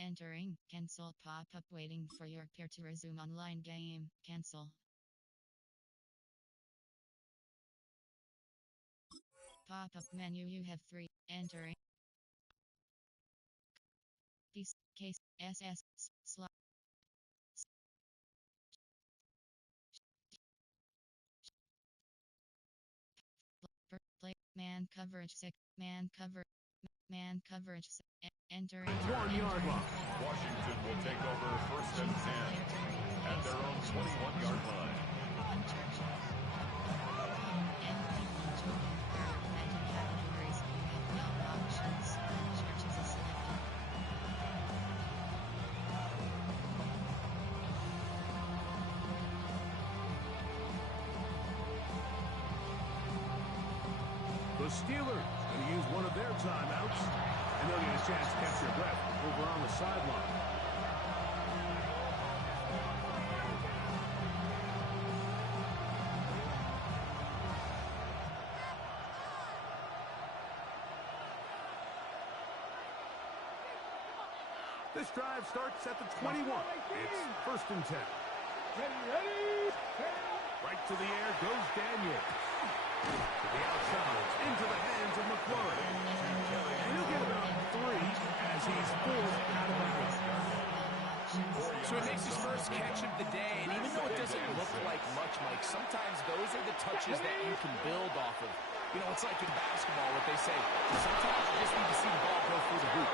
Entering. Cancel pop-up waiting for your peer to resume online game. Cancel. Pop-up menu you have 3. Entering. Piece. Case. SS. Slot. Play. Man coverage 6. Man cover. Man coverage 6. Entering. 1 yard line. Washington will take over first and 10 at their own 21-yard line. The Steelers going to use one of their timeouts, and they'll get a chance to catch their breath over on the sideline. This drive starts at the 21. It's first and 10. Right to the air goes Daniel. To the outside, into the hands of McClure. And he'll get about 3 as he's forced out of bounds. So he makes his first catch of the day, and even though it doesn't look like much, Mike, sometimes those are the touches that you can build off of. You know, it's like in basketball what they say. Sometimes you just need to see the ball go through the hoop.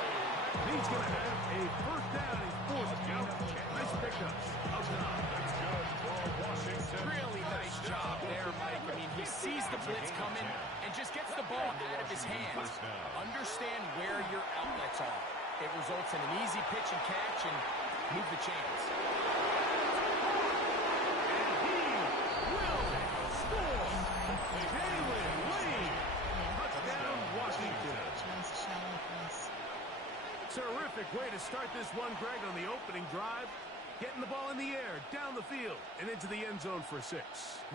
He's going to have a first down. He's forced out. Nice pickup. That's good for Washington. Really nice job there, Mike. I mean, he sees the blitz coming and just gets the ball out of his hands. Understand where your outlets are. It results in an easy pitch and catch and move the chains. And he will score. Jalen Lee. Touchdown, Washington. Terrific way to start this one, Greg, on the opening drive. Getting the ball in the air, down the field, and into the end zone for 6.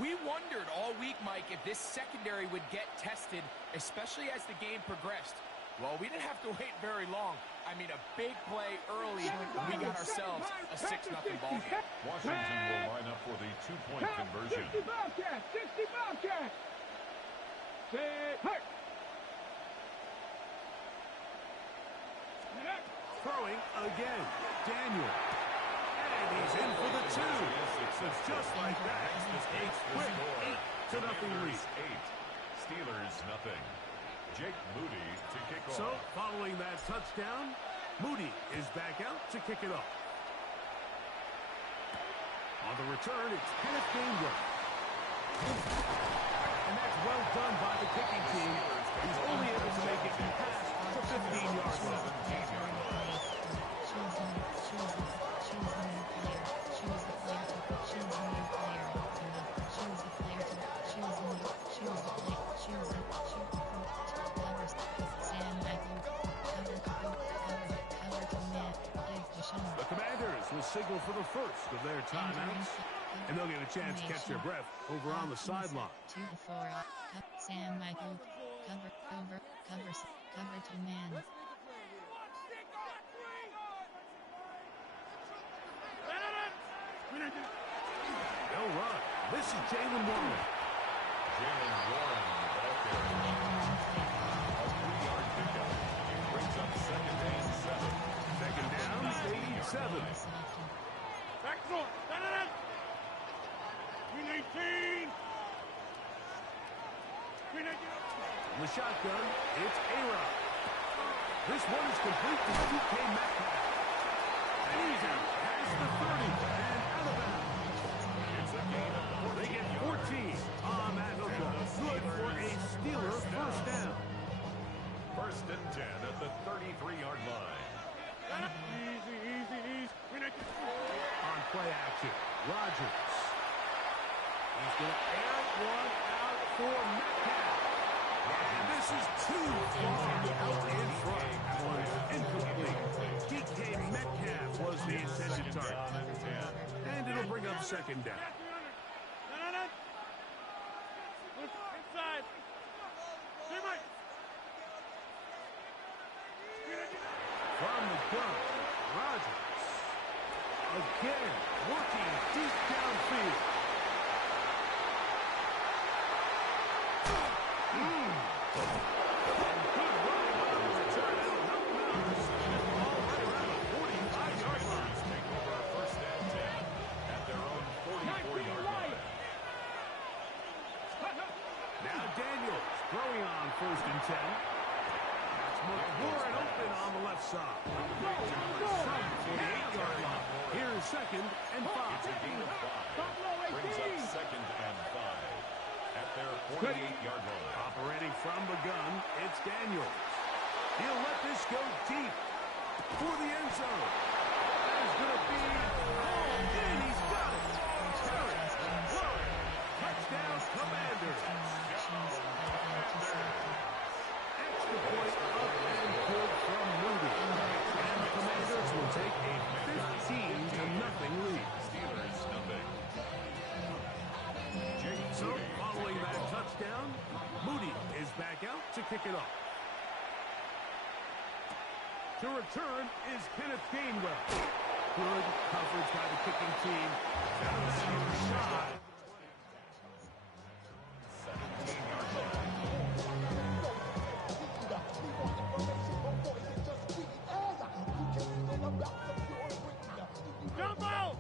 We wondered all week, Mike, if this secondary would get tested, especially as the game progressed. Well, we didn't have to wait very long. I mean, a big play early, and we got ourselves a 6-0 ball game. Washington will line up for the 2-point conversion. 60 Bobcats! 60 Bobcats! Throwing again. Daniel. And he's in for the 2. It's just like that. A quick 8-0 lead. 8. Steelers nothing. Jake Moody to kick off. So, following that touchdown, Moody is back out to kick it off. On the return, it's Kenneth Gainwell. And that's well done by the kicking team. He's only able to make it past the 15-yard line. The Commanders will signal for the first of their timeouts, and they'll get a chance to catch their breath over on the sideline. Sam Michael, cover to man. They'll run. This is Jalen Warren. Jalen Warren back there. A 3-yard pickup. Brings up second and 7. Second down, they need 7. Back foot! Green 18! Green 18! The shotgun, it's A-Rod. This one is complete to DK Metcalf. And he's out past the 30 and out of bounds. It's a gain of 14. They get 14 on that hookup. Good for a Steeler first down. First and 10 at the 33-yard line. Easy. On play action, Rodgers. He's going to air one out for Metcalf. And this is too far out in front. One incomplete. DK Metcalf was the intended target. And it'll bring up second down. Inside. From the gun, Rodgers. Again, working deep downfield. And good running on the return. That'll help him out. This ball right around the 45-yard line. Take over first and 10 at their own 44-yard line. Now Daniels throwing on first and 10. That's McLaurin open on the left side. From 48-yard line. Here's second and 5. It's a gain of 5. Brings up second and 5 at their 48-yard line. Operating from the gun, it's Daniels. He'll let this go deep for the end zone. That is going to be hauled in. He's got it. Terry McLaurin. Touchdown, Commanders. Extra point up and good from Moody. And the Commanders will take a 15-0 lead. Steelers nothing. So, following that touchdown, Moody is back out to kick it off. To return is Kenneth Gainwell. Good coverage by the kicking team. That was a shot. 17-yard line. Jump out!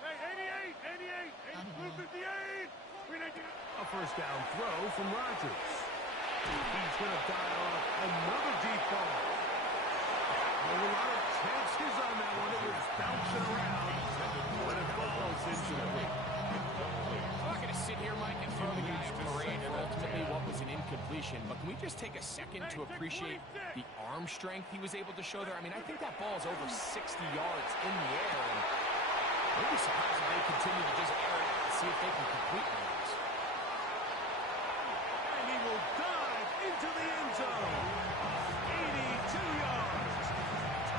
Hey, 88, 88, blue 58. A first down throw from Rodgers. He's going to dial up another deep ball. There were a lot of chances on that one. It was bouncing around when it falls into the ring. I'm not going to sit here, Mike, and throw the guy a parade for ultimately what was an incompletion, but can we just take a second to appreciate the arm strength he was able to show there? I mean, I think that ball is over 60 yards in the air, and maybe surprised if they continue to just air it out and see if they can complete one of those. And he will dive into the end zone. 82 yards.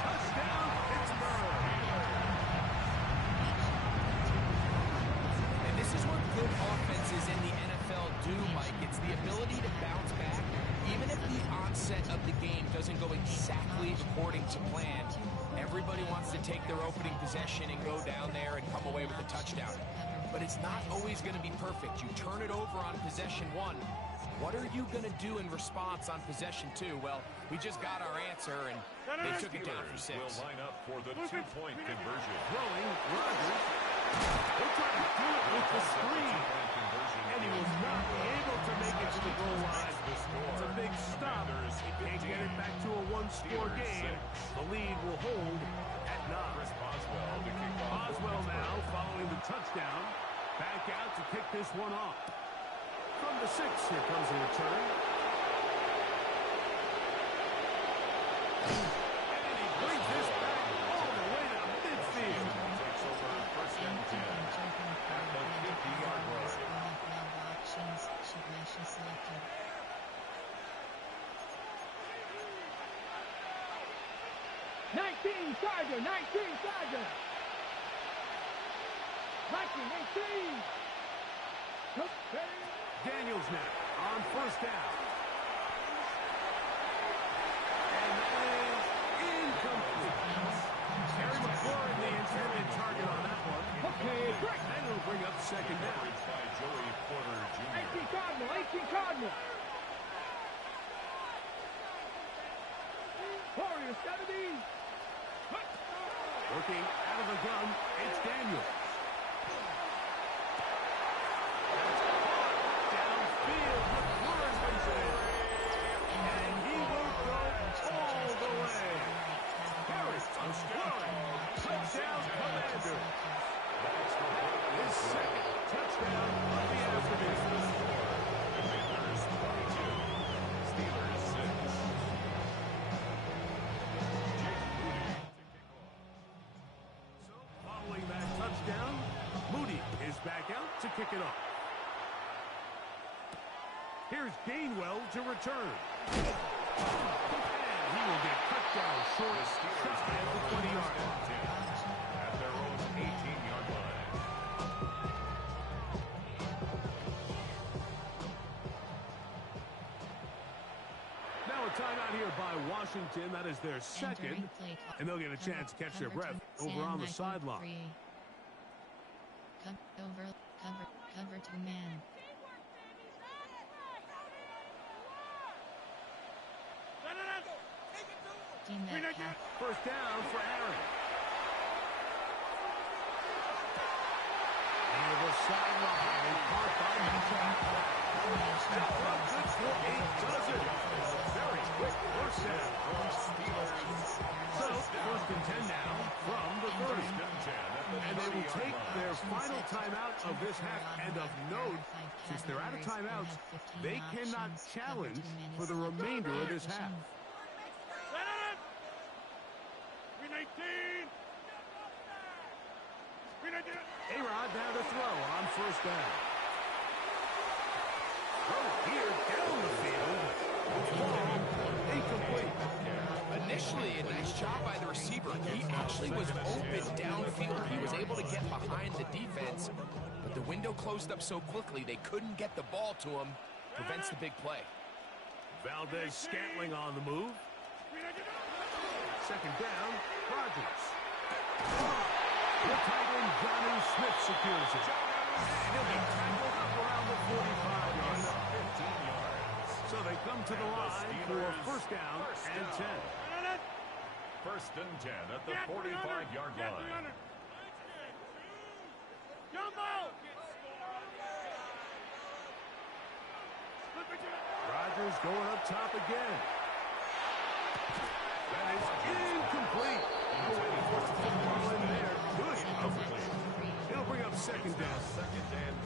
Touchdown, Pittsburgh. And this is what good offenses in the NFL do, Mike. It's the ability to bounce back, even if the onset of the game doesn't go exactly according to plan. Everybody wants to take their opening possession and go down there and come away with a touchdown. But it's not always going to be perfect. You turn it over on possession 1. What are you going to do in response on possession 2? Well, we just got our answer, and they took it down for 6. Will line up for the 2-point conversion. Throwing, Rodgers. They're trying to do it with the screen. And he was not able to make it to the goal line. It's a big stop. He can't get it back to a one-score game. The lead will hold at 9. Boswell now following the touchdown. Back out to kick this one off. From the 6, here comes a return. And he brings this back all the way to midfield. Takes over first and 10 at the 50-yard line. Selected. 19 Charger, 19 Charger. Blacking, 18. Daniels now on first down. And that is incomplete. Terry McLaurin, the intended target on that one. Okay, break. And it'll bring up second down. Coverage by Joey Porter Jr. 18 Cardinal, 18 Cardinal. Warriors, 70. Working out of the gun, it's Daniels. Downfield, McLaurin wins it. And he will go all the way. Harris, McLaurin, touchdown, Commanders. His second touchdown of the afternoon. Commanders 22, Steelers 6. Following that touchdown, Moody is back out to kick it off. Here's Gainwell to return. And he will get cut down short just at the 20-yard line. At their own 18-yard line. Now a timeout here by Washington. That is their second. Entering play call. And they'll get a chance to catch their breath over on the sideline. Cover two man. Team that half. First down for Aaron. And the sideline caught by Metcalf. That runs it for a dozen. Very quick first down. So, first and 10 now from the 30. And they will take their final timeout of this half. And of note, since they're out of timeouts, they cannot challenge for the remainder of this half. A-Rod now to throw on first down. Throw here down the field. Ball incomplete. Initially, a nice job by the receiver. He actually was open downfield. He was able to get behind the defense, but the window closed up so quickly they couldn't get the ball to him. Prevents the big play. Valdez Scantling on the move. Second down, Rodgers. The tight end, Johnny Smith, secures it. And he'll be tackled up around the 45-yard line. 15 yards. So they come to the line for first down and 10. First and 10 at the 45-yard line. Rodgers going up top again. That is incomplete. Football in there. Good coverage. It'll bring up second down. Second and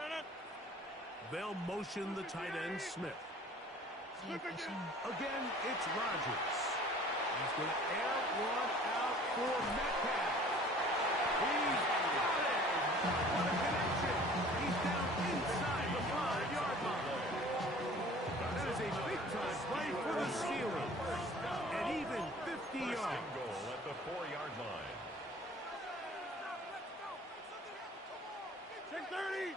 10. They'll motion the tight end, Smith. Again, it's Rodgers. He's going to air one out for Metcalf. He's got it. What a connection. He's down inside the 5-yard line. That is a big-time play for the Steelers. And even 50 yards. Goal at the 4-yard line. 10-30.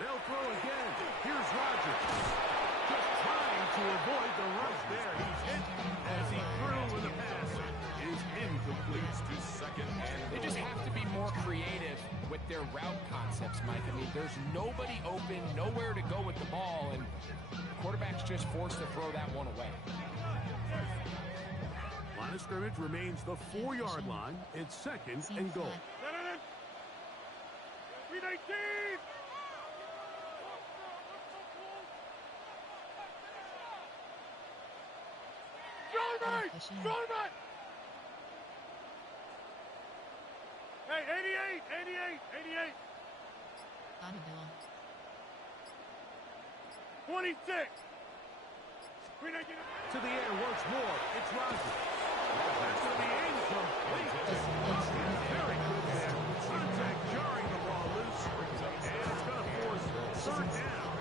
They'll throw again. Here's Rodgers. Just trying to avoid the rush there. He's hit as he threw with the pass. Is incomplete. To second and They just have to be more creative with their route concepts, Mike. I mean, there's nobody open, nowhere to go with the ball, and quarterback's just forced to throw that one away. Line of scrimmage remains the 4-yard line. It's second and goal. Hey, 88. Audible. 26. To the air once more. It's Rodgers. That's going to be incomplete. Very good there. Contact jarring the ball loose. And it's going to force third down.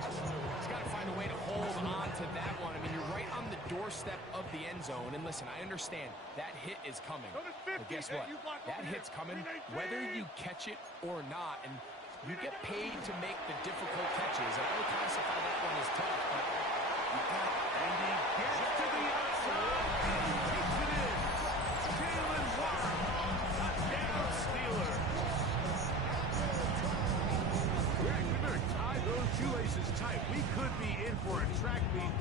He's got to find a way to hold on to that one. I mean, you're right on the doorstep of the end zone. And listen, I understand that hit is coming. But guess what? That hit's coming whether you catch it or not. And you get paid to make the difficult catches. I would classify that one as tough, but you can't. And he gets to the outside and takes it in. Jalen Warren. Touchdown Steelers. Greg, we better tie those shoelaces tight. We could be in for a track meet.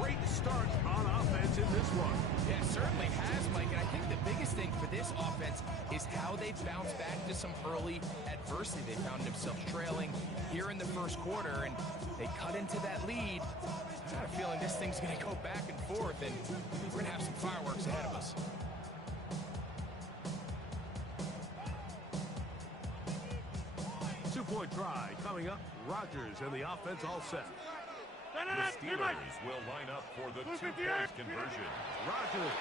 Great start on offense in this one. Yeah, it certainly has, Mike. And I think the biggest thing for this offense is how they bounce back to some early adversity. They found themselves trailing here in the first quarter, and they cut into that lead. I have a feeling this thing's going to go back and forth, and we're going to have some fireworks ahead of us. Two-point try coming up. Rodgers and the offense all set. The Steelers will line up for the two-point conversion. Rodgers.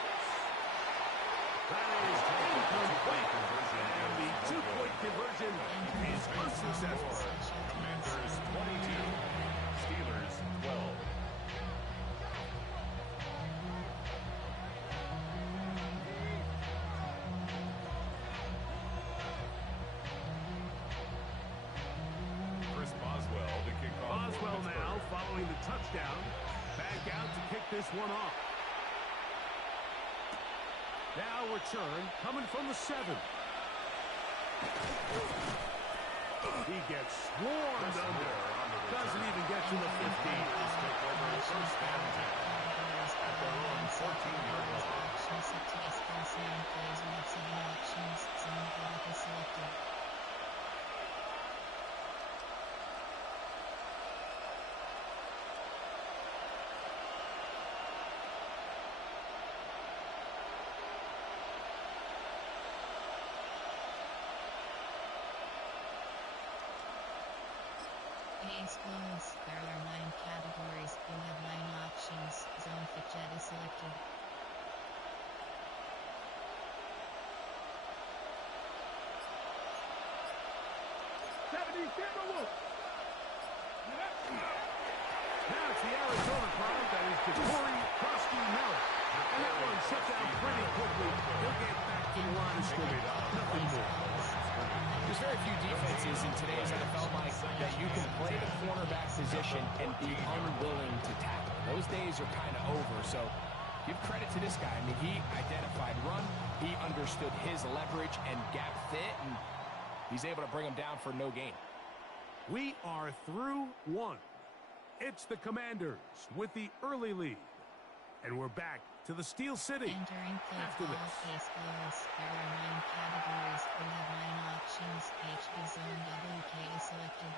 That is incomplete. And the two-point conversion is unsuccessful. Commanders 22, Steelers 12. touchdown. Back out to kick this one off. Now return coming from the 7. He gets swarmed under. Doesn't even get to the 15. First and 10 at their own 14-yard line. Options set to discuss 9 plays. We have 7 options. Zone quarterback is selected. Case closed. There are 9 categories. You have 9 options. Zone fit jet is selected. Now it's the Arizona crowd that is Corey Krusty Merritt. And that one shut down pretty quickly. He'll get back to the line of scrimmage. Nothing more. There's very few defenses in today's NFL, Mike, that you can play the cornerback position and be unwilling to tackle. Those days are kind of over, so give credit to this guy. I mean, he identified run, he understood his leverage and gap fit, and he's able to bring him down for no gain. We are through one. It's the Commanders with the early lead. And we're back to the Steel City. Entering play after call, this. case closed. There are 9 categories. We have 9 options. HB zone WK is selected.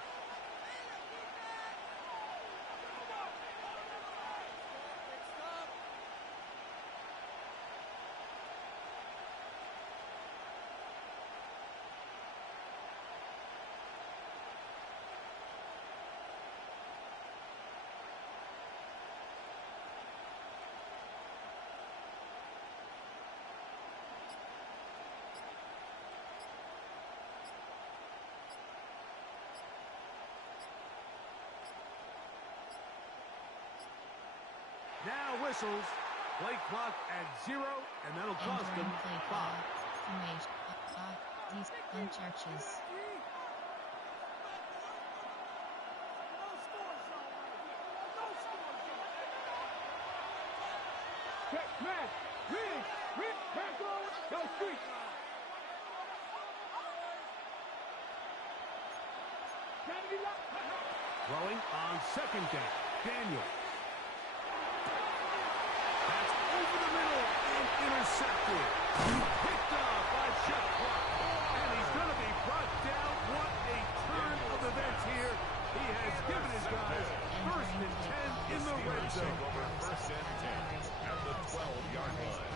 Now whistles. Play clock at 0, and that'll cost them Entering play 5. call. Formation. These unchurches. Throwing on second down. Daniel. That's over the middle and intercepted. Picked off by shot clock. And he's going to be brought down. What a turn of events here. He has given his guys first and 10 in the red zone. Over first and 10 at the 12-yard line.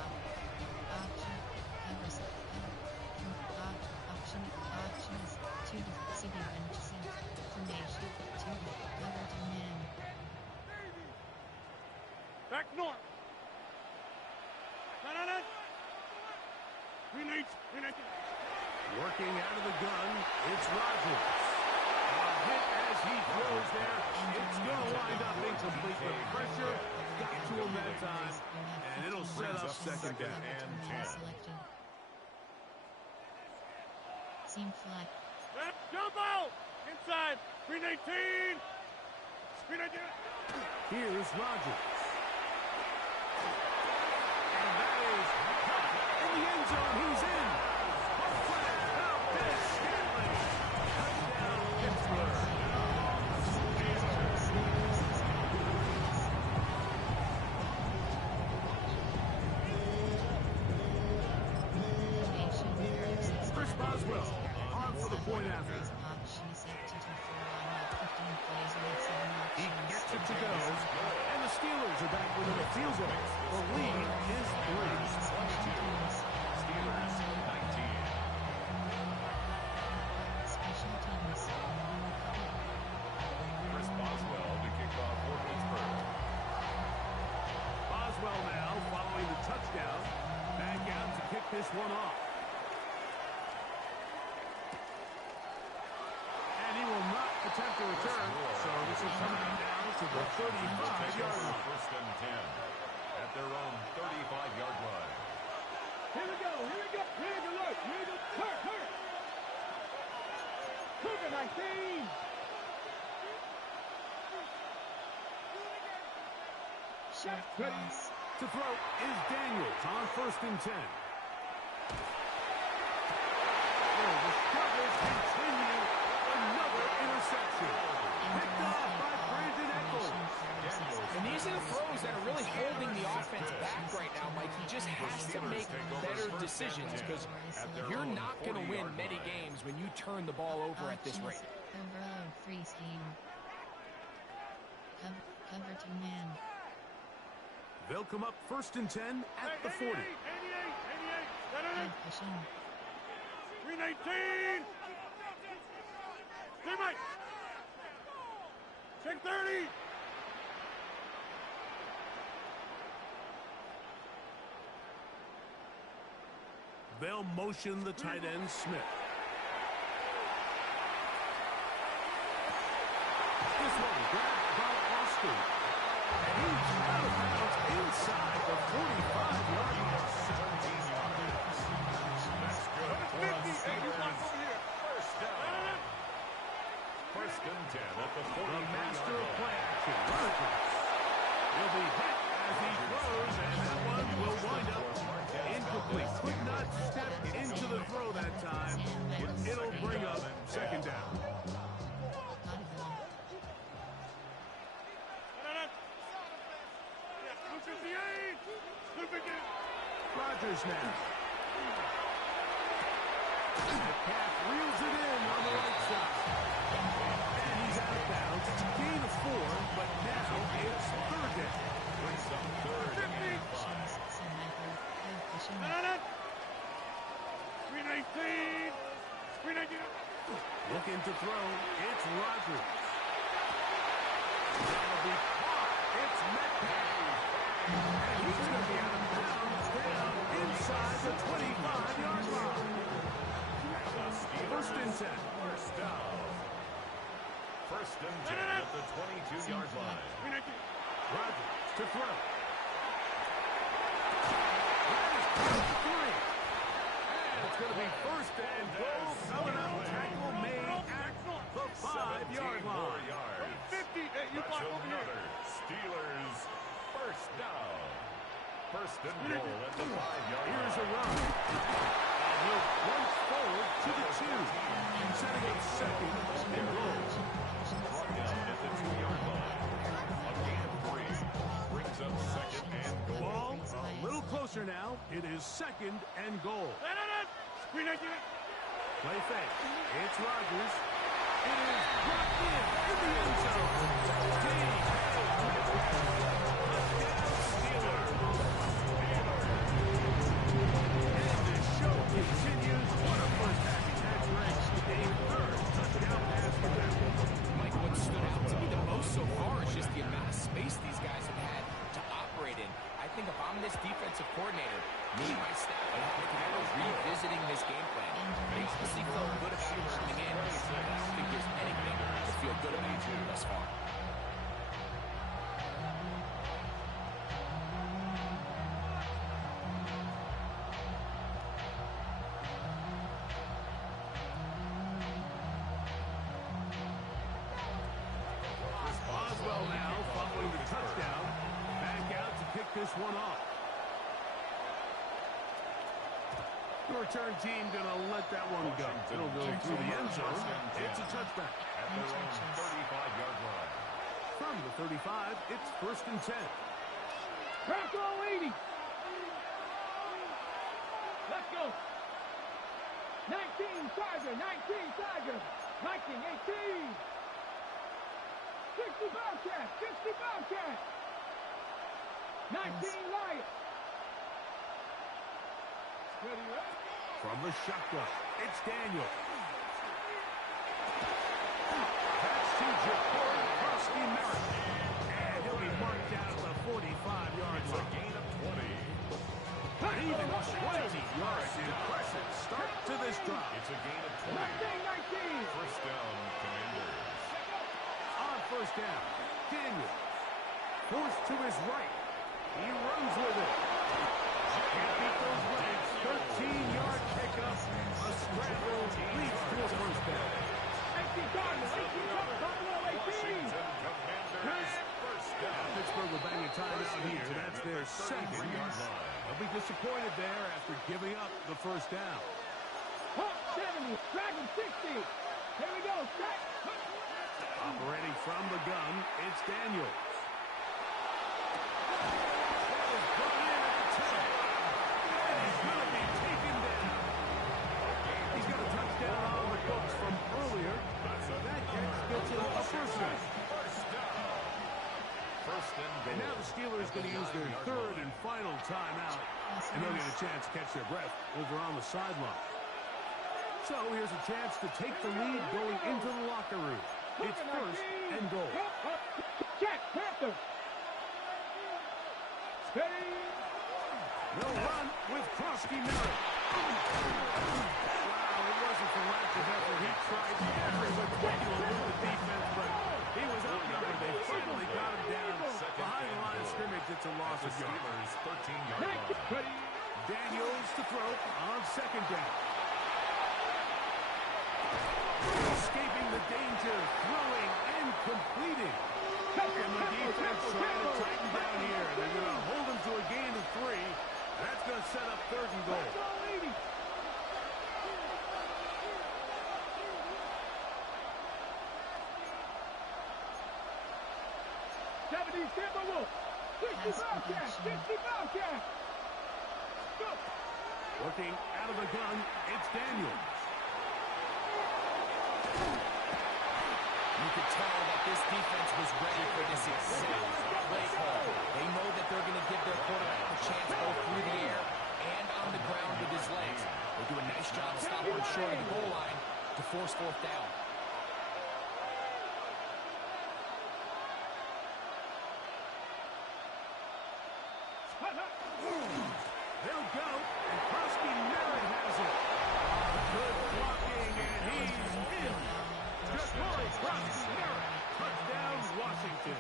Options 2 city bench seat formation 2 cover to man. Back north. No. We need. Working out of the gun, it's Rodgers. A hit as he throws there. It's going to wind up incomplete. The pressure got to him that time, and it'll set up second down. and 10. Seam flat. Jump out. Inside. Green 18. Green 18. Here's Rodgers. And that is in the end zone. He's in. Valdez Scantling. Touchdown, Pittsburgh. Chris Boswell on for the point after. He gets it to go, and the Steelers are back within a field goal. The lead is 3. Steelers 19. Special teams. Chris Boswell to kick off for Pittsburgh. Boswell now following the touchdown. Back out to kick this one off. And he will not attempt to return, so this will come down to the 35-yard line. First and 10 at their own 35-yard line. Here we go. Look. Hurt. Cougar 19. Short pass. To throw is Daniels on 1st and 10. Oh, the struggles continue. Another interception. Picked off by Brandon Echols. And these are the throws that are really holding the offense back right now, Mike. He just has to make better decisions because you're not going to win many games when you turn the ball over at this rate. Overload free scheme. Cover 2 man. They'll come up 1st and 10 at the 40. 88. Head pushing. 319. Stay right. Check 30. They'll motion the tight end, Smith. This one grabbed by Austin. And he's out of bounds inside the 45-yard line. 17 yards. That's good. 50. Hey, you block over here. First down. 1st and 10 at the 40. The master of play action, Rodgers. He'll be hit as he throws, and that one will wind up incomplete. Could not step into the throw that time. It'll bring up 2nd down. Rodgers now. The calf reels it in on the right side. And he's out of bounds. Gain of 4, but now it's 3rd down. Brings up 3rd and 5. Head pushing. 319. 319. Looking to throw. It's Rodgers. That'll be caught. It's Metcalf. And he's going to be out of bounds down inside the 25-yard line. 1st and 10. First down. 1st and 10 at the 22-yard line. 319. Rodgers to throw. That is close to 3. And it's going to be 1st and goal. Coming up, tackle made at the 5-yard 17 more line. yards. 50. Hey, you That's block over here. another Steelers first down. 1st and goal at the 5-yard line. Here's a run. And he'll plunge forward to the 2. Setting up 2nd and goal. Brought down at the 2-yard line. A gain of 3. Brings up 2nd and goal. Ball a little closer now. It is 2nd and goal. 319. Play fake. It's Rodgers. It is brought in the end zone. Touchdown Steelers. And the show continues. What a first half he's had, Greg. A 3rd touchdown pass for them. Mike, what stood out to me the most so far is just the amount of space these guys have had to operate in. I think if I'm this defensive coordinator, me and my staff would have to kind of revisiting this game plan. They obviously felt good about it coming in. I don't think there's anything to feel good about thus far. Boswell now following the touchdown. Back out to pick this one off. The return team going to let that one go. It'll go through the end zone. It's a touchback. At their own 35-yard line. From the 35, it's 1st and 10. Bronco 80. Let's go. 19 Tiger. 19 Tiger. 19, 18. 60 Bobcat. 60 Bobcat. 19 Lion. Ready, right? From the shotgun, it's Daniel. That's to Jabari Merritt. And he'll be marked down at the 45-yard It's a line. gain of 20. Even 20 yards. Impressive start to this drive. It's a gain of 20. 19. First down, Commanders. On 1st down, Daniel. Forced to his right. He runs with it. Can't beat those legs. 13-yard pickup. A scramble leads to a 1st down. 18 Cardinals. 18 Cardinals. Washington Commanders first down. The Pittsburgh will bang a timeout here. That's their second. They'll be disappointed there after giving up the first down. Hawk 70, Dragon 60. Here we go, set. Operating from the gun, it's Daniels. Ball is brought in at the 10. And he's going to be taken down. He's got a touchdown on the books from earlier. So that catch gets him a first down. And now the Steelers going to use their third and final timeout. And they'll get a chance to catch their breath over on the sideline. So here's a chance to take the lead going into the locker room. It's first and goal. Check, Panther. Steady. They'll run with Krosky Merritt. Wow, it wasn't for lack of effort. He tried every ridiculous with the defense, but he was outnumbered. They finally got him down. Behind the line of scrimmage, it's a loss of yards. 13-yard line. Daniels to throw on second down. Escaping the danger, throwing and completing. And the defense trying to tighten down here. They're going to hold him to a gain of 3. That's going to set up third and goal. Looking out of the gun, it's Daniels. You could tell that this defense was ready for this exact play call. They know that they're going to give their quarterback a chance both through the air and on the ground with his legs. They do a nice job stopping him short of the goal line to force fourth down. They'll go, and Krosky Merritt has it. Good blocking, and he's in. Ja'Cory Krosky Merritt. Touchdown, Washington.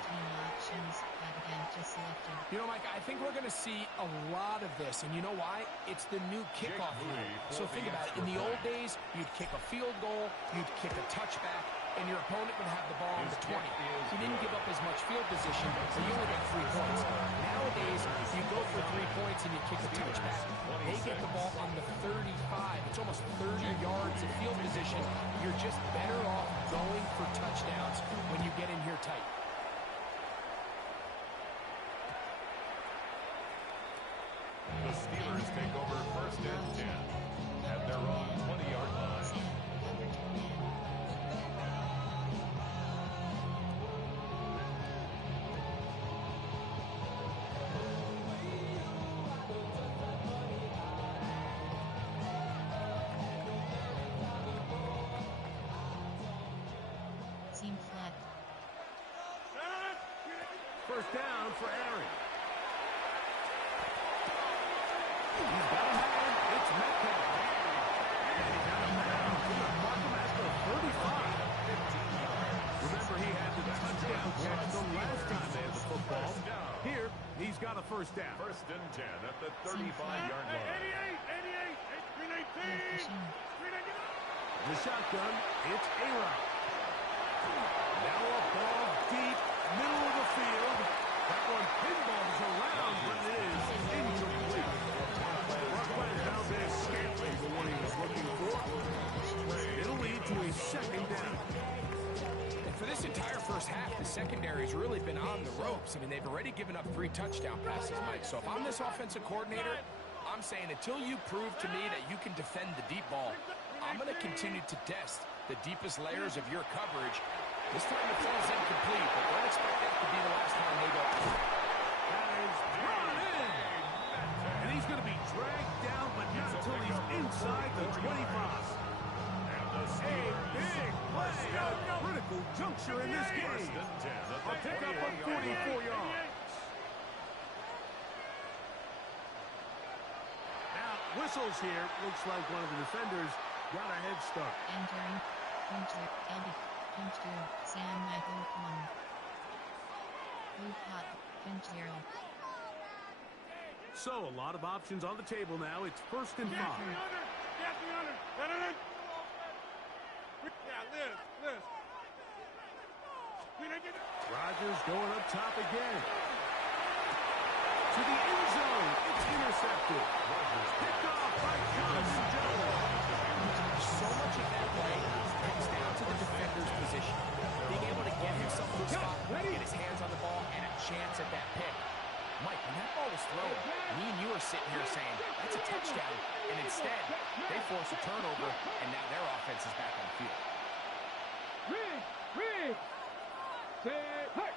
You know, Mike, I think we're going to see a lot of this, and you know why? It's the new kickoff rule. So think about it. In the old days, you'd kick a field goal, you'd kick a touchback, and your opponent would have the ball on the 20. You didn't give up as much field position, so you only get 3 points. Nowadays, you go for 3 points and you kick a touchback. They get the ball on the 35. It's almost 30 yards of field position. You're just better off going for touchdowns when you get in here tight. The Steelers take over first and 10 at their own 20-yard line. Seam flat. First down for Aaron. He's got him down. It's Metcalf. And he's out of bounds. He's going to mark him at the 35. Remember, he had the touchdown catch the last time they had the football. Here, he's got a first down. First and 10 at the 35-yard line. 88, 88, 319. The shotgun, it's A-Rod. Now a ball deep, middle of the field. That one pinballs around, but it is incomplete. Marquez Valdez Scantling, the one he was looking for. It'll lead to a second down. And for this entire first half, the secondary's really been on the ropes. I mean, they've already given up 3 touchdown passes, Mike. So if I'm this offensive coordinator, I'm saying until you prove to me that you can defend the deep ball, I'm going to continue to test the deepest layers of your coverage. This time it falls incomplete, but don't expect that to be the last time they go. That is brought in. And he's going to be dragged down, but not until he's inside the 25. A big play, a critical juncture in this game. A pickup of 44 yards. Now, whistles here. Looks like one of the defenders got a head start. Entering. Enter. LB. Enter. Sam Michael 1. Blue hot. Pinch 0. So, a lot of options on the table now. It's first and 5. Rodgers going up top again. that pick. Mike, when that ball was thrown, me and you are sitting here saying, that's a touchdown. And instead, they force a turnover, and now their offense is back on the field. Read. Say, hey.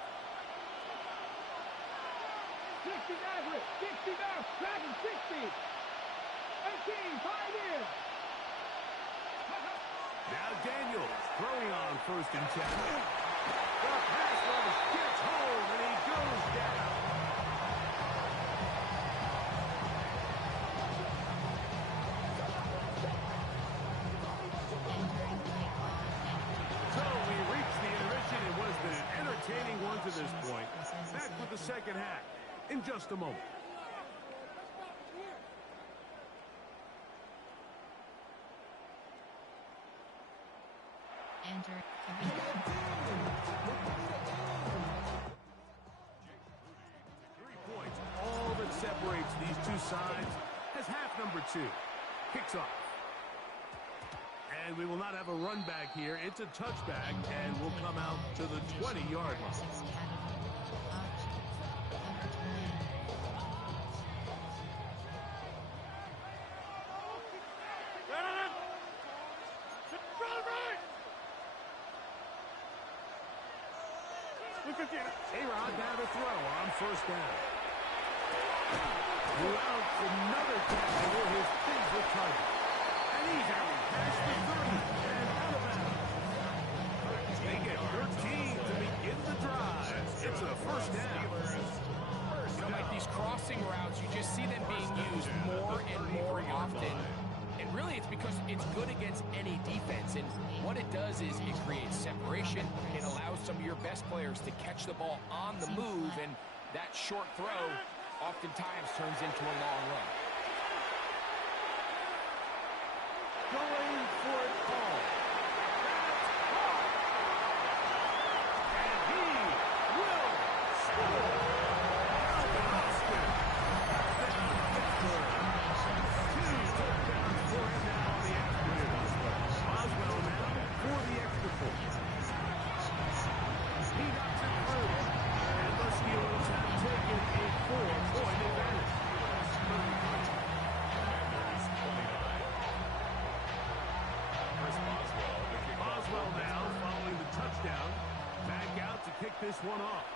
60 Maverick, 60 now, Dragon 60. 18, 5 in. Now Daniels throwing on 1st and 10. The pass rush gets home, and he goes down. So we reach the intermission in what has been an entertaining one to this point. Back with the second half in just a moment. Enter. 3 points, all that separates these two sides as half number 2 kicks off. And we will not have a run back here. It's a touchback, and we'll come out to the 20-yard line. A-Rod now to throw on 1st down. Throughout another tackle for his favorite target. And he's out past the 30 and out of bounds. They get 13 to begin the drive. It's a 1st down. You know, Mike, these crossing routes, you just see them being used more and more often. And really, it's because it's good against any defense. And what it does is it creates separation. It allows some of your best players to catch the ball on the move. And that short throw oftentimes turns into a long run. Going for it all. And he will score. Kick this one off.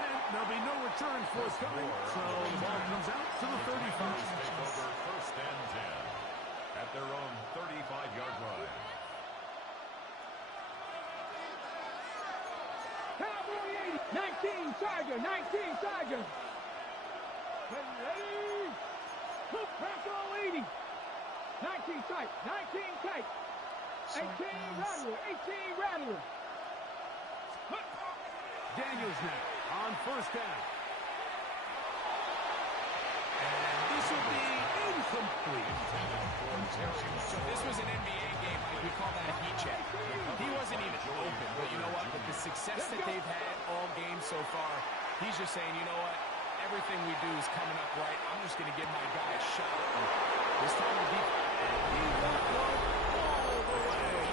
And there'll be no return forthcoming, so the ball comes out to the 35. Take over 1st and 10 at their own 35-yard line. Cowboy 80, 19 Charger, 19 Charger. Ready? Hook, Bronco 80. 19 tight, 19 tight. 18 Rattler, 18 Rattler. Daniels now on 1st down. And this will be incomplete. So this was an NBA game. We call that a heat check. He wasn't even open, but you know what? With the success that they've had all game so far, he's just saying, you know what? Everything we do is coming up right. I'm just going to give my guy a shot. And this time the defense. He won't go all the way.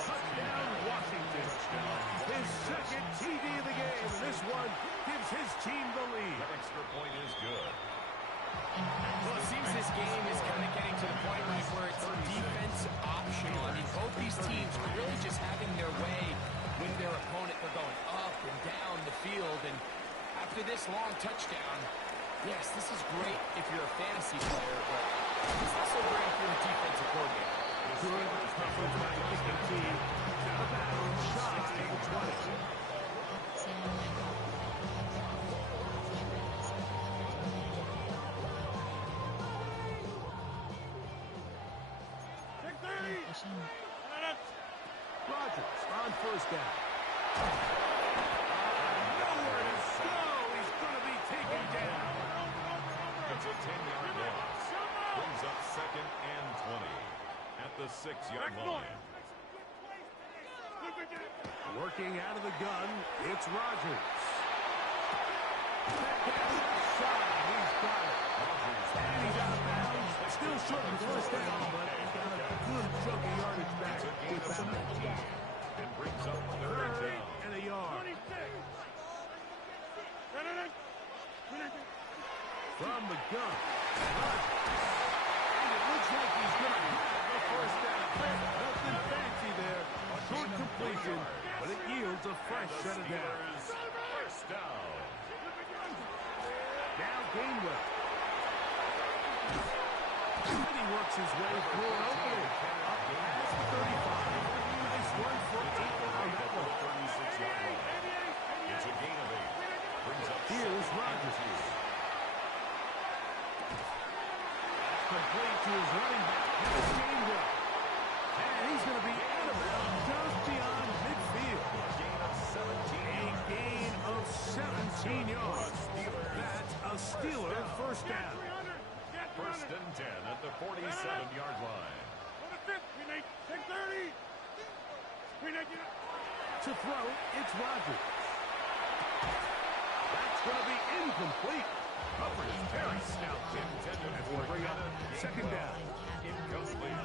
Touchdown, Washington. His 2nd TD of the game. This one gives his team the lead. That extra point is good. Well, it seems this game is kind of getting to the point, Mike, where it's defense optional. I mean, both these teams are really just having their way with their opponent. They're going up and down the field. And after this long touchdown, yes, this is great if you're a fantasy player, but it's also great if you're a defensive coordinator. Good coverage by the kicking team. Out of bounds, shy of 20. Rodgers on 1st down. Nowhere to go. He's going to be taken down. It's a 10-yard loss. Brings up 2nd and 20 at the 6-yard line. Working out of the gun, it's Rodgers. Shot. He's got it. And he's out of bounds. Still short of 1st down, but he's got a good chunk of yardage back with that. from the gun. And it looks like he's going to have the first down. Nothing fancy there. Short completion, but it yields a fresh set of downs. First down. Now Gainwell. And he works his way through an opening. Up past the 35. Nice run for 8 on that one. 36-yard line. It's a gain of 8. Brings up Here's Rodgers. Complete to his running back. Here's Gainwell. And he's going to be out of bounds just beyond midfield. A gain of 17 yards. That's a Steeler first down. First and 10 at the 47-yard line. To throw, it's Rodgers. That's going to be incomplete. Coverage very stout. Intended for Bring up second down. Incomplete.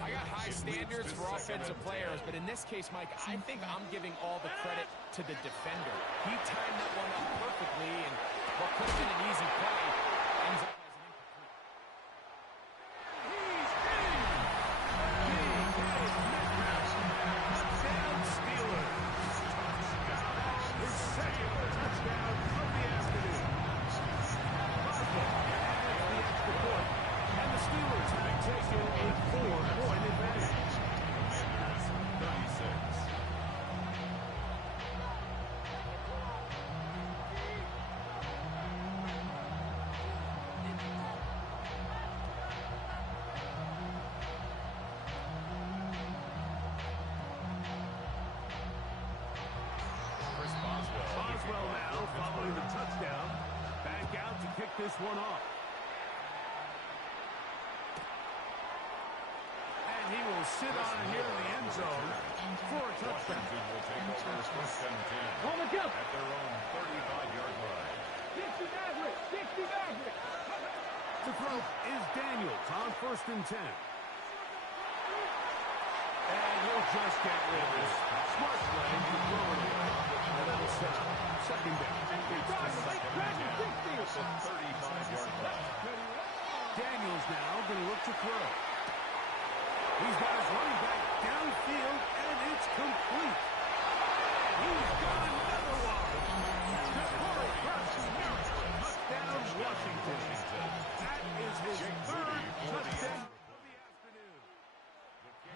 I got high standards for offensive players, but in this case, Mike, I think I'm giving all the credit to the defender. He timed that one up perfectly, and what could have been an easy play ends up as an incomplete. Down Steelers. His second touchdown of the afternoon. Boswell adds the extra point, and the Steelers have taken a 4-point advantage. 36. Chris Boswell. Boswell now following the touchdown. Back out to kick this one off. And he will sit on it here in the end zone for a touchdown. Washington will take over first and 10 On the jump. at their own 35-yard line. 60 Maverick. 60 Maverick. To throw is Daniels on first and 10. And he'll just get rid of this. Smart play to throw it away. And that'll set up second down. It's the second and 10 at the 35-yard line. Daniels now going to look to throw. He's got his running back downfield, and it's complete. He's got another one. Touchdown, Washington. That is his third touchdown of the afternoon.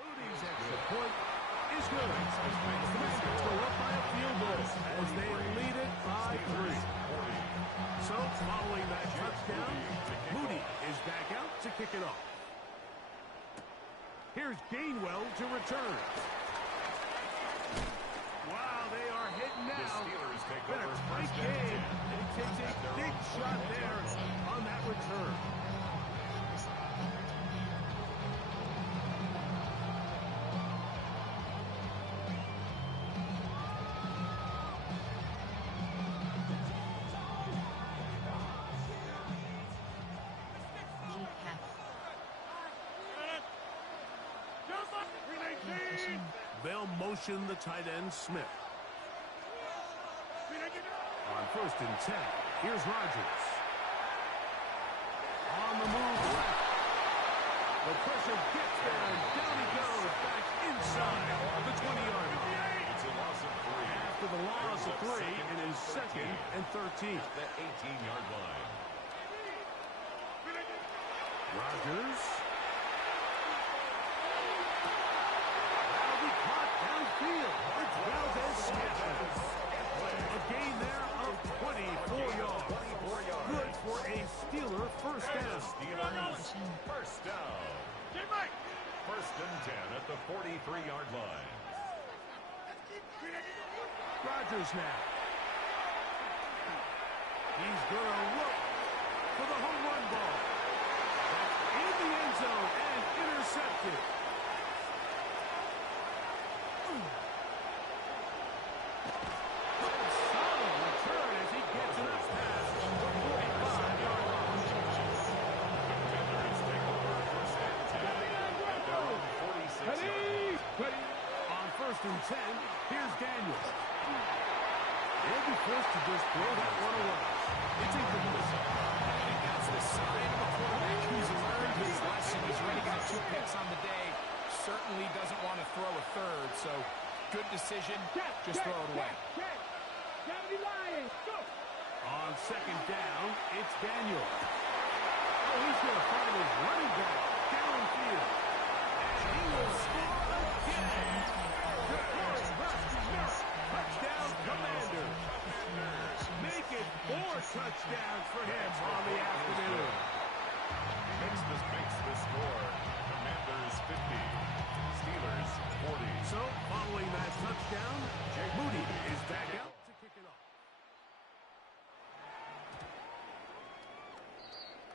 Moody's extra point is good. Commanders go up by a field goal as they lead it by 3. So, following that touchdown, Moody is back out to kick it off. Here's Gainwell to return. Wow, they are hitting The now. Steelers take Been a over tight first and game, 10. and he takes a big shot there on that return. They'll motion the tight end Smith. On first and 10, here's Rodgers. On the move left. The pressure gets there, and down he goes, back inside the 20-yard line. It's a loss of 3. After the loss of 3, it is second and 13. At the 18-yard line. Rodgers. That'll be caught downfield. It's Valdez-Scantling. A gain there of 24 yards. Good for a Steeler first down. Steelers first down. First and 10 at the 43-yard line. Rodgers now. He's going to look for the home run ball. That's in the end zone and intercepted. Solid return as he gets it up past the 45-yard line. Commanders take over first and 10 at their own 46-yard line. Ready. On first and 10, here's Daniels. They'll be forced to just throw that one away. It's incomplete. That's the sign of a quarterback who's learned his lesson. He's already got 2 picks on the day. Certainly doesn't want to throw a third, so good decision. Just throw it away. On second down, it's Daniel. Oh, he's going to find his running back downfield. And he will score again. Touchdown, Commanders. Make it 4 touchdowns for him on the afternoon. Makes the score. Commanders 50. Steelers 40. So, following that touchdown, Jake Moody is back out to kick it off.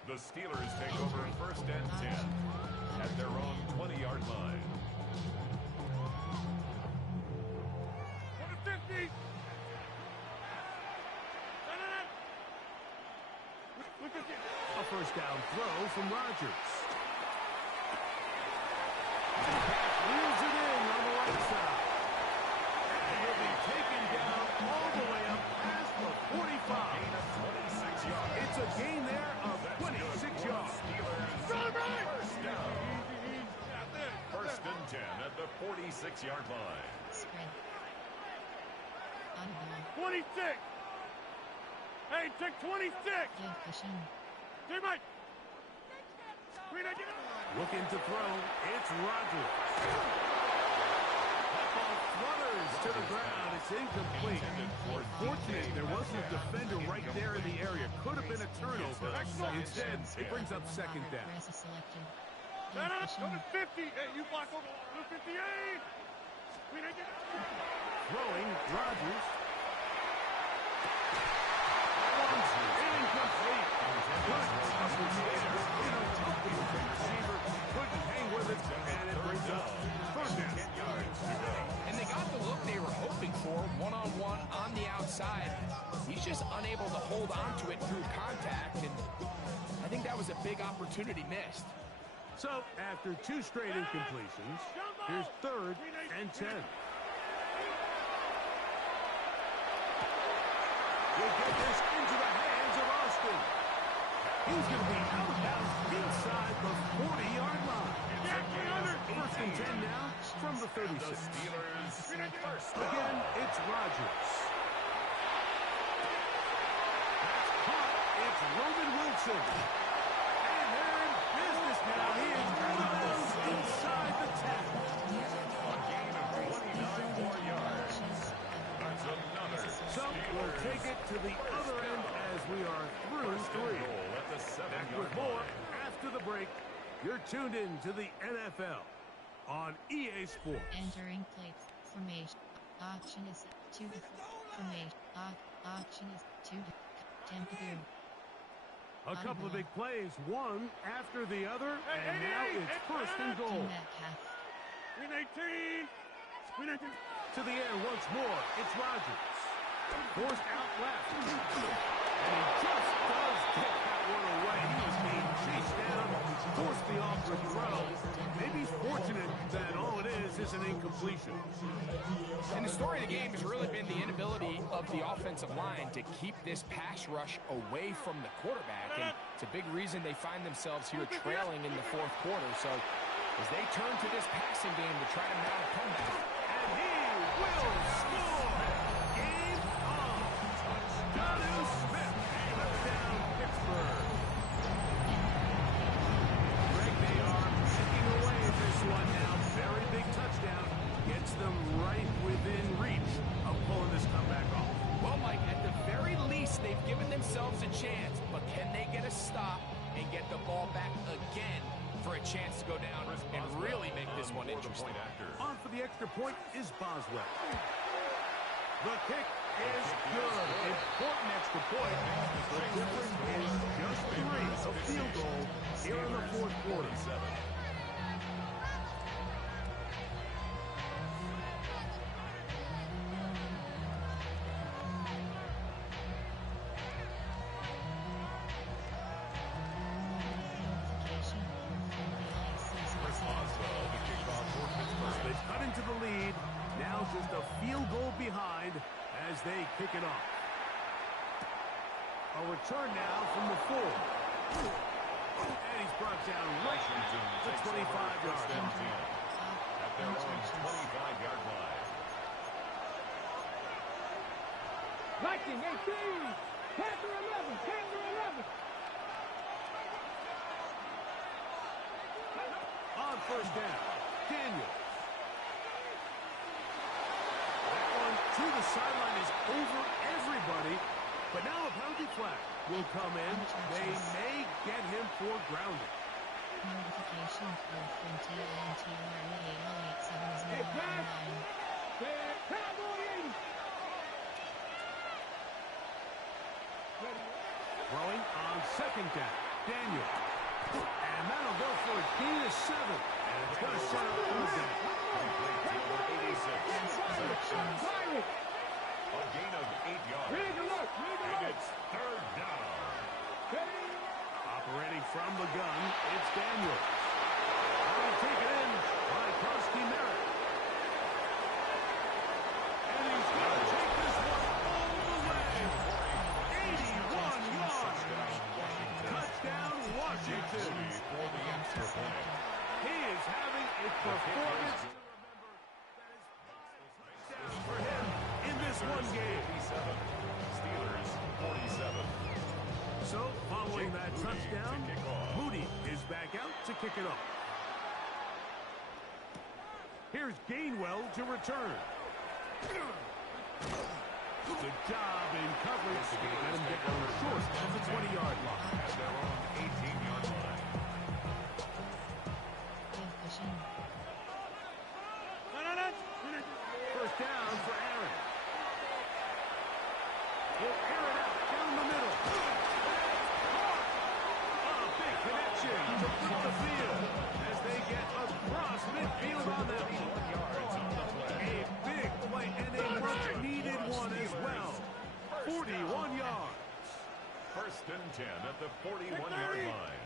The Steelers take over 1st and 10 at their own 20-yard line. A first down throw from Rodgers. Wheels it in on the right side. And he'll be taken down all the way up past the 45. Gain of 26 yards. It's a gain there of 26 yards. Steelers first down. 1st and 10 at the 46-yard line. Spread. Audible. 26. Hey, take 26. Give Fishing. Looking to throw, it's Rodgers. That ball flutters to the ground. It's incomplete. Unfortunately, there wasn't a defender right there in the area. Could have been a turnover. Instead, it brings up second down. Press is selected. Go Give to Fishing. 50. Hey, you block over 58. Throwing, Rodgers. Incomplete. Good coverage there. Receiver couldn't hang with it, and it brings up first down. 10 yards to go. And they got the look they were hoping for, one-on-one on the outside. He's just unable to hold on to it through contact, and I think that was a big opportunity missed. So, after 2 straight incompletions, here's 3rd and 10. We'll get this into the hands of Austin. He's going to be out of bounds inside the 40-yard line. 1st and 10 now from the 36. The Steelers first down. Again, it's Rodgers. That's caught. It's Roman Wilson. And they're in business now. He is out of bounds inside the 10. A gain of 29 more yards. That's another So we'll take it to the other end as we are through 3. goal at the Back 7-yard with more line. after the break. You're tuned in to the NFL on EA Sports. Entering plate formation. Option is 2 formation. Option is 2 temperature. A couple of big plays, one after the other, and now it's 1st and goal. Metcalf. Win 18. Win 18. To the air once more, it's Rodgers. Forced out left. And he just does get that one away. He was being chased down, forced the awkward throw. Maybe he's fortunate that all it is an incompletion. And the story of the game has really been the inability of the offensive line to keep this pass rush away from the quarterback. And it's a big reason they find themselves here trailing in the 4th quarter. So as they turn to this passing game to try to mount a comeback. And he will score! Game on! Donu Smith, touchdown Pittsburgh. Greg, they are chipping away at this one now. Very big touchdown. Gets them right within reach of pulling this comeback off. Well, Mike, at the very least, they've given themselves a chance. But can they get a stop and get the ball back again for a chance to go down and really make this one interesting? On for the extra point is Boswell. The kick is good. Important extra point. The difference is just 3. A field goal here in the 4th quarter. They've cut into the lead. Now just a field goal behind as they kick it off. A return now from the 4. And he's brought down right at the 25-yard line. At their own 25-yard line. Viking 18. Panther 11. Panther 11. On first down, Daniel. That one to the sideline is over everybody. But now a penalty flag will come in. They may get him for grounding. Notification code from TNTRE887 is now online. Cowboy 80. Throwing on second down, Daniel. And that'll go for a gain of 7. And it's going to set up third down. Complete to number 86. Pirates. A gain of 8 yards. Rig alert. And it's third down. Operating from the gun, it's Daniel. Now taken in by Koski Merritt. And he's going to take this one all the way. 81 yards. Touchdown, Washington. For the extra point. He is having a performance to remember. That is 5 touchdowns for him in this one game. 57. Steelers 47. So, following that touchdown, to kick off. Moody is back out to kick it off. Here's Gainwell to return. Good job in coverage to get him down short of the 20-yard line. At their own 18-yard line. First down for Aaron. He'll air it out down the middle. A big connection to put the field as they get across midfield on that one. A big play and a much-needed one as well. 41 yards. First and 10 at the 41-yard line.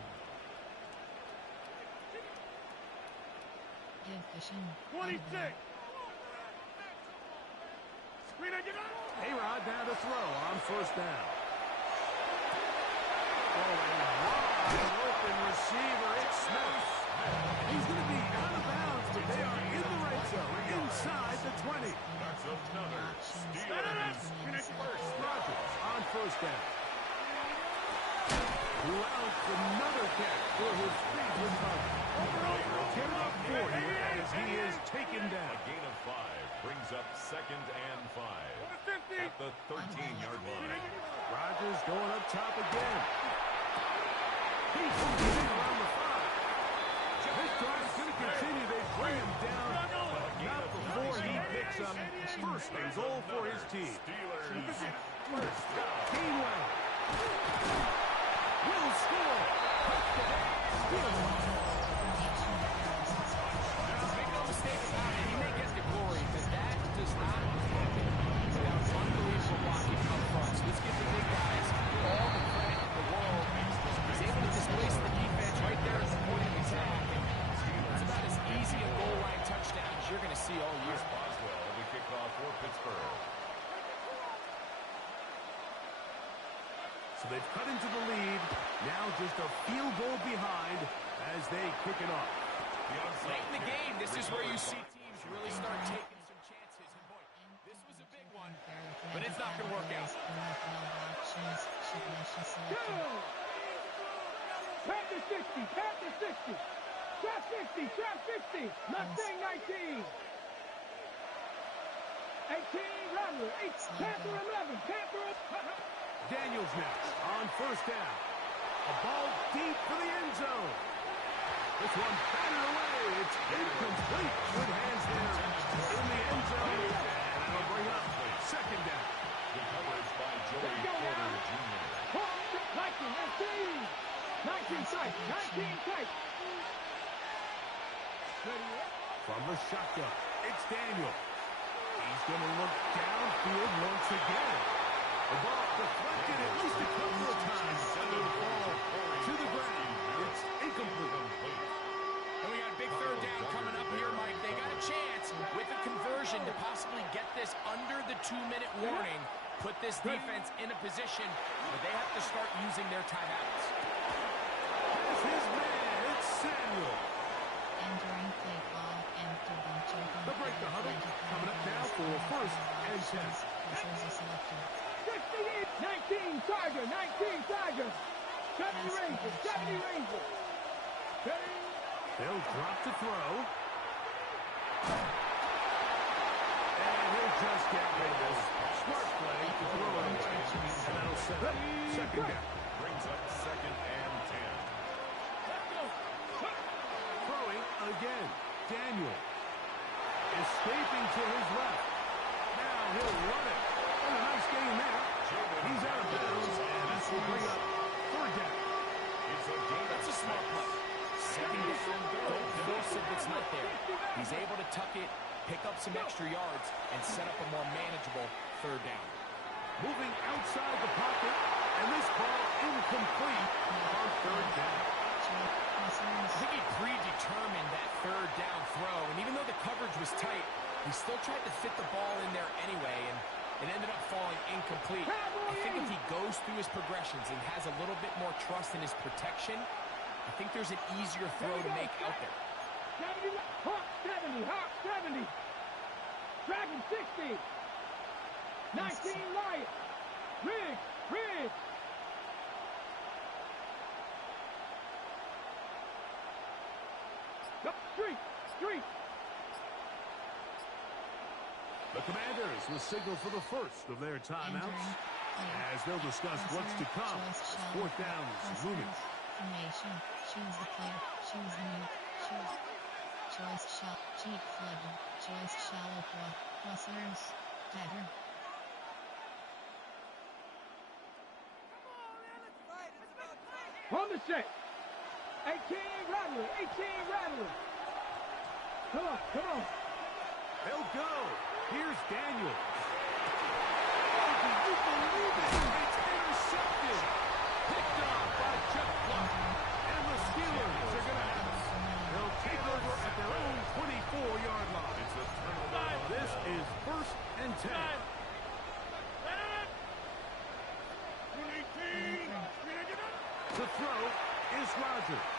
Give fishing. 26. A-Rod now to throw on first down. Oh, a wide open receiver. It's Smith. He's going to be out of bounds, but they are in the red zone, inside the 20. That's another Steelers. Rodgers on first down. Allows another catch for his favorite target. Get up 40 as he is taken down. A gain of 5 brings up second and 5 at the 13-yard line. Rodgers going up top again. He's moving around the 5. This drive is going to continue. They bring him down, but not before he picks up first and goal for his team. Steelers first down. Gainwell will score. Touchdown. Steelers. Make no mistake about it, he may get the glory, because that does not happen without unbelievable blocking up front. So let's give the big guys all the credit in the world. He's able to displace the defense right there at the point of attack. It's about as easy a goal line touchdown as you're going to see all year. Boswell, the kickoff for Pittsburgh. So they've cut into the lead. Now just a field goal behind as they kick it off. Late in the game, this is where you see teams really start taking some chances. And boy, this was a big one, but it's not going to work out. Panther 60. Panther 60. Trap 60. Trap 60. Mustang 19. 18. Rattler. 8. Panther 11. Panther. Daniels next on first down. A ball deep for the end zone. This one batted away. It's incomplete. Good hands there in the end zone. And it'll bring up second down. The coverage by Joey Porter Jr. Viking 19. 19 tight. 19 tight. From the shotgun, it's Daniel. He's going to look downfield once again. The ball deflected at least a couple of times. And it'll fall to the ground. It's incomplete. And we got a big third down coming up here, Mike. They got a chance with a conversion to possibly get this under the 2-minute warning, put this defense in a position where they have to start using their timeouts. his man. It's Samuel. Entering play call after the choking. The break the huddle. Coming up now for first and 10. Whistles are selected. 19 Tiger, 19 Tiger. 70 Rangers, 70 Rangers. They'll drop to throw. And he'll just get rid of this. Smart play to throw it away. And that'll set up second down. Brings up second and 10. Throwing again. Daniel. Escaping to his left. Now he'll run it. And a nice game there. He's out of bounds. And this will bring up third down. That's a smart play. Second down, don't force it if it's not there. He's able to tuck it, pick up some extra yards, and set up a more manageable third down. Moving outside the pocket. And this ball incomplete on third down. I think he predetermined that third down throw, and even though the coverage was tight, he still tried to fit the ball in there anyway, and it ended up falling incomplete. I think if he goes through his progressions and has a little bit more trust in his protection, I think there's an easier throw to make out there. 70, Hawk 70, Hawk 70. Dragon 60. 19 Lion. Riggs. Street. The Commanders will signal for the first of their timeouts as they'll discuss what's to come. Fourth down is looming. Formation. Choose the player. Choose the move. Choose. Choice shall. Cheat flooded. Choice shallow crossers. Pattern. On the set. 18 Rattler. Come on. They'll go. Here's Daniel. Oh, can you believe it? It's intercepted. Picked off by Jeff Clark. And the Steelers are going to have it. They'll take over at their own 24-yard line. It's a turnover. This is first and 10. The throw is Rodgers.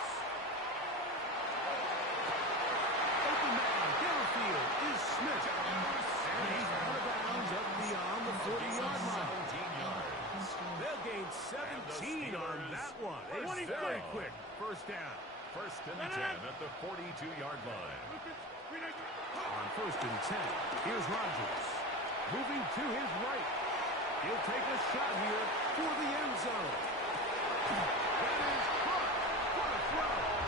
Open man, downfield is Smith. And he's out of bounds up beyond the 40-yard line. 17 yards. They'll gain 17 on that one. It's very quick. First down. First and 10 at the 42-yard line. On first and 10, here's Rodgers. Moving to his right. He'll take a shot here for the end zone. That is caught. What a throw.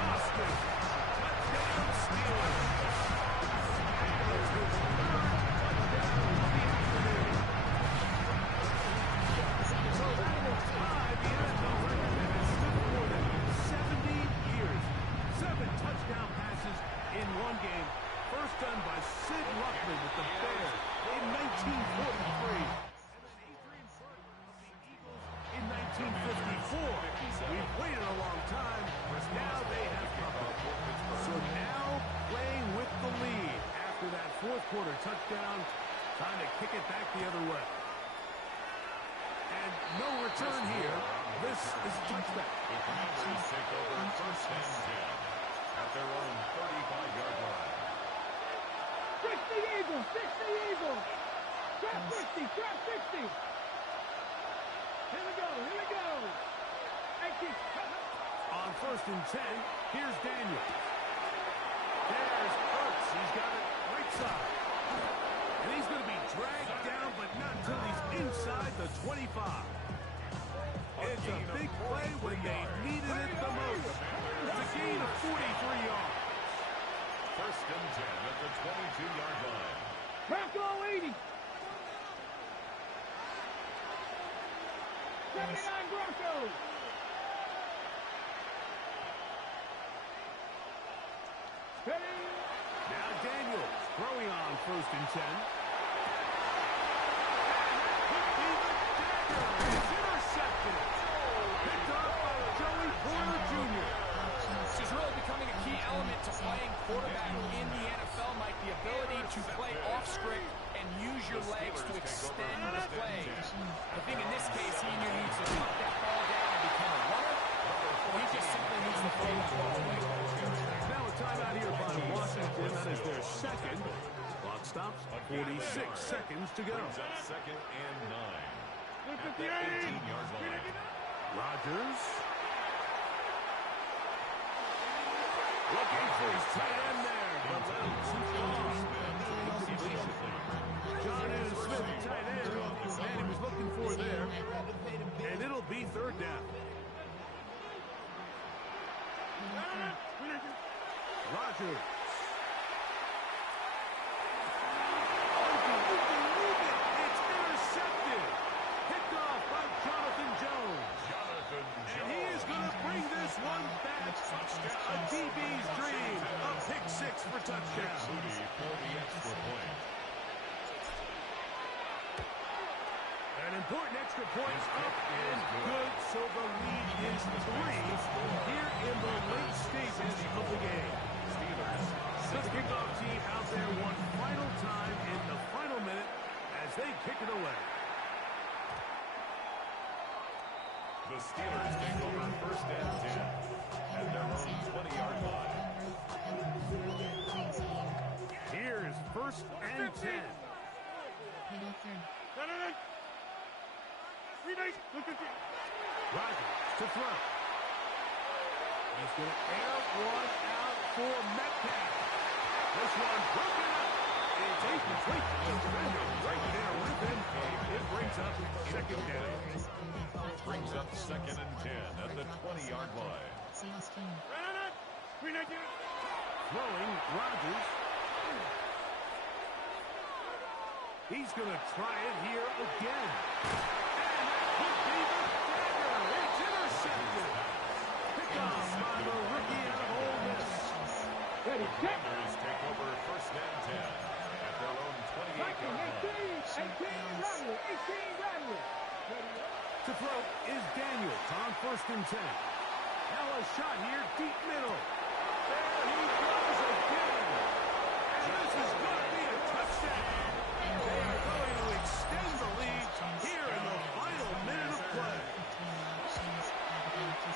Austin. Touchdown Steelers. Steelers with the third touchdown of the afternoon. So that will tie the NFL record that has stood for more than 70 years. 7 touchdown passes in one game. First done by Sid Luckman with the Bears in 1943. In 1954. We've waited a long time. Now they have company. So now playing with the lead after that fourth quarter touchdown. Time to kick it back the other way. And no return here. This is a touchback. The Commanders take over first and 10 at their own 35-yard line. 60 Eagles. Trap 60. Here we go. 18. On first and 10, here's Daniel. There's Ertz. He's got it right side. And he's going to be dragged down, but not until he's inside the 25. It's a big play when they needed it the most. It's a gain of 43 yards. First and 10 at the 22-yard line. Bronco 80. 79 Broncos. Ready? Now Daniels throwing on first and 10. It's intercepted. Picked up by Joey Porter Jr. This is really becoming a key element to playing quarterback in the NFL, Mike. The ability to play off script and use your legs to extend the play. I think in this case, he either needs to cut that ball down and become a runner, He just simply needs the football away. Now a timeout here by Washington. That is their second. Clock stops. 46 seconds to go. Brings up 2nd and 9 at the 18-yard line. Rodgers. Looking for his tight end there. But let him too far. John Smith, tight end. And he was looking for there. And it'll be 3rd down. Rodgers. It's intercepted. Picked off by Jonathan Jones. And he is going to bring this one back. A DB's dream. A pick 6 for touchdown. Moody for the extra point. An important extra point up and good, so the lead is 3 here in the late stages of the game. The kickoff team out there one final time in the final minute as they kick it away. The Steelers take over 1st and 10 at their own 20-yard line. Here's 1st and 10. Rodgers to throw. He's going to air one out for Metcalf. This one broken up. It's incomplete. The defender right there with him. It brings up 2nd down. Brings up 2nd and 10 at the 20-yard line. Throwing Rodgers. He's going to try it here again. And that could be the dagger. It's intercepted. Pick off by the rookie out of Ole Miss. Ready, set. Commanders take over 1st and 10 at their own 28-yard line. 18 Radler. To throw is Daniels on 1st and 10. Now a shot here, deep middle. There he goes again. And this is going to be a touchdown. They are going to extend the lead here in the final minute of play.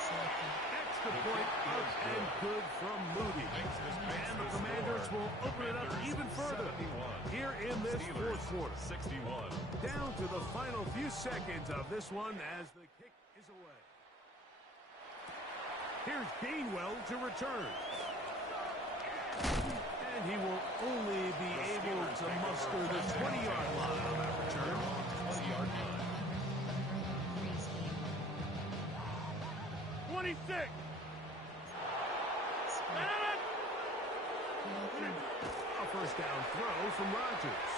Extra point up and good from Moody. And the Commanders will open it up even further here in this 4th quarter. 61. Down to the final few seconds of this one as the kick is away. Here's Gainwell to return. And he will only be able to muster the 20-yard line on that return. 20-yard line. 26. A 1st down throw from Rodgers.